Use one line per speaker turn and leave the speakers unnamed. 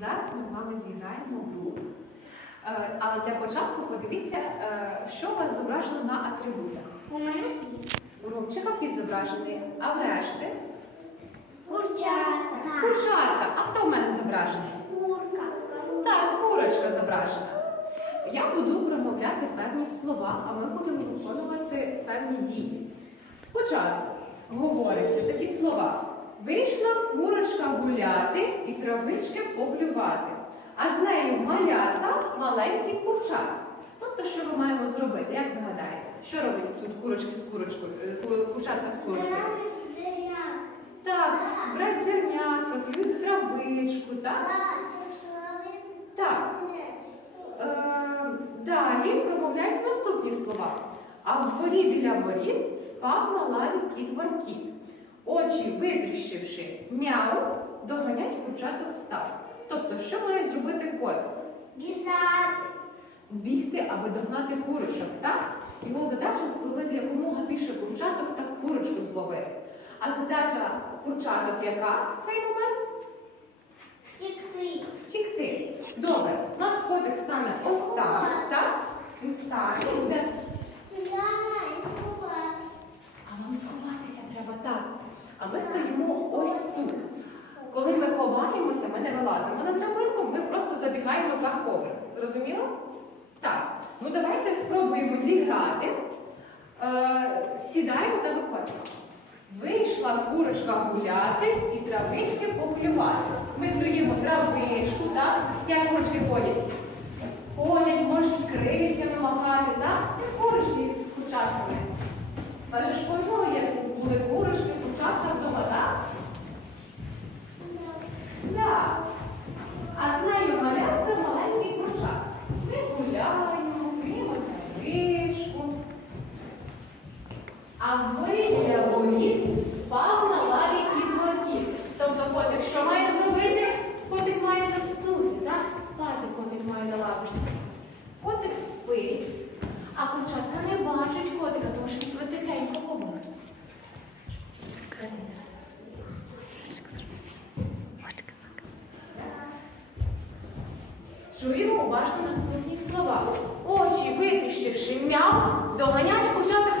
Зараз ми з вами зіграємо в гру. Е, Але для початку подивіться, е, що у вас зображено на атрибутах.
У мене.
У Ромчика кіт зображений, а в решти
Курчата.
курчатка. А хто в мене зображений?
Курка.
Так, курочка зображена. Я буду промовляти певні слова, а ми будемо виконувати певні дії. Спочатку говоряться такі слова. Вийшла курочка гуляти і травички поблювати. А з нею малятка маленькі курчата. Тобто, що ми маємо зробити? Як ви гадаєте? Що робить тут курочки з курочкою, е, курчатка з курочкою? Так, збирають зернятка, клюють травичку, так? Так. Е, далі промовляються наступні слова. А в дворі біля воріт спав на лаві кіт воркіт. Очі витріщивши мяу, доганять курчаток став. Тобто, що має зробити котик? Бігти, аби догнати курочок, так? Його задача зловити якомога більше курчаток та курочку зловити. А задача курчаток яка в цей момент? Втікти. Добре, у нас котик стане ось так, так? Він стане, буде. А нам сховатися треба так. А ми стоїмо ось тут. Коли ми ховаємося, ми не вилазимо на драбинку, ми просто забігаємо за коврик. Зрозуміло? Так. Ну давайте спробуємо зіграти. Е, сідаємо та виходимо. Вийшла курочка гуляти і травички поклювати. Ми клюємо травичку, так? Як курочки ходять? Ходять, можуть крильцями махати, так? Як курочки з курчатками. Кожного є були курочки, курчатка вдома, так? Так. А з нею малятка маленький курчат. Ми гуляємо, клюємо травичку. А в дворі біля воріт спав на лаві кіт Горкіт. Тобто котик що має зробити? Котик має заснути, так? Спати котик має. Котик спить, а курчатка не бачать котика, тому що він себе говорить. Чуємо уважно наступні слова. Очі витріщивши мяв, доганять курчатка